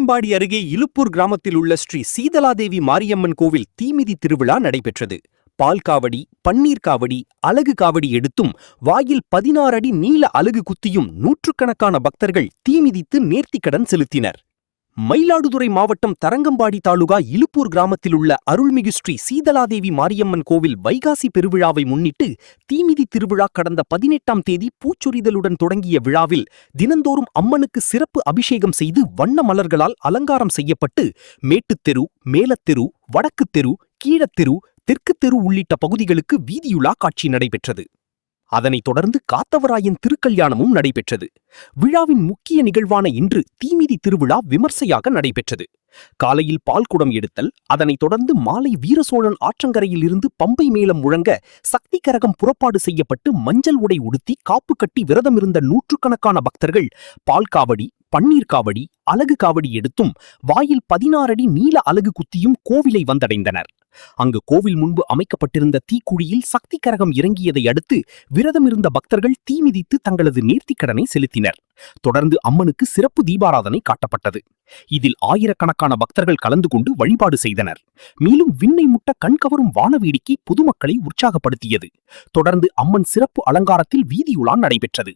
தரங்கம்பாடி அருகே இலுப்பூர் கிராமத்தில் உள்ள ஸ்ரீ சீதலாதேவி மாரியம்மன் கோவில் தீமிதி திருவிழா நடைபெற்றது. பால் காவடி, பன்னீர் காவடி, அலகு காவடி எடுத்தும் வாயில் 16 அடி நீள அலகு குத்தியும் நூற்றுக்கணக்கான பக்தர்கள் தீமிதித்து நேர்த்திக்கடன் செலுத்தினர். மயிலாடுதுறை மாவட்டம் தரங்கம்பாடி தாலுகா இலுப்பூர் கிராமத்தில் உள்ள அருள்மிகு ஸ்ரீ சீதலாதேவி மாரியம்மன் கோவில் வைகாசி பெருவிழாவை முன்னிட்டு தீமிதி திருவிழா கடந்த 18ஆம் தேதி பூச்சொரிதலுடன் தொடங்கிய விழாவில் தினந்தோறும் அம்மனுக்கு சிறப்பு அபிஷேகம் செய்து வண்ண மலர்களால் அலங்காரம் செய்யப்பட்டு மேட்டுத்தெரு, மேலத்தெரு, வடக்குத்தெரு, கீழத்தெரு, தெற்குத்தெரு உள்ளிட்ட பகுதிகளுக்கு வீதியுலா காட்சி நடைபெற்றது. அதனைத் தொடர்ந்து காத்தவராயன் திருக்கல்யாணமும் நடைபெற்றது. விழாவின் முக்கிய நிகழ்வான இன்று தீமிதி திருவிழா விமர்சையாக நடைபெற்றது. காலையில் பால்குடம் எடுத்தல், அதனைத் தொடர்ந்து மாலை வீரசோழன் ஆற்றங்கரையில் இருந்து பம்பை மேளம் முழங்க சக்தி கரகம் புறப்பாடு செய்யப்பட்டு மஞ்சள் உடை உடுத்தி காப்பு கட்டி விரதமிருந்த நூற்றுக்கணக்கான பக்தர்கள் பால் காவடி, பன்னீர் காவடி, அலகு காவடி எடுத்தும் வாயில் 16 அடி நீள அலகு குத்தியும் கோவிலை வந்தடைந்தனர். அங்கு கோவில் முன்பு அமைக்கப்பட்டிருந்த தீக்குழியில் சக்தி கரகம் இறங்கியதை அடுத்து விரதமிருந்த பக்தர்கள் தீமிதித்து தங்களது நேர்த்திக்கடனை செலுத்தினர். தொடர்ந்து அம்மனுக்கு சிறப்பு தீபாராதனை காட்டப்பட்டது. இதில் ஆயிரக்கணக்கான பக்தர்கள் கலந்து கொண்டு வழிபாடு செய்தனர். மேலும் விண்ணை முட்ட கண்கவரும் வானவேடிக்கை பொதுமக்களை உற்சாகப்படுத்தியது. தொடர்ந்து அம்மன் சிறப்பு அலங்காரத்தில் வீதியுலா நடைபெற்றது.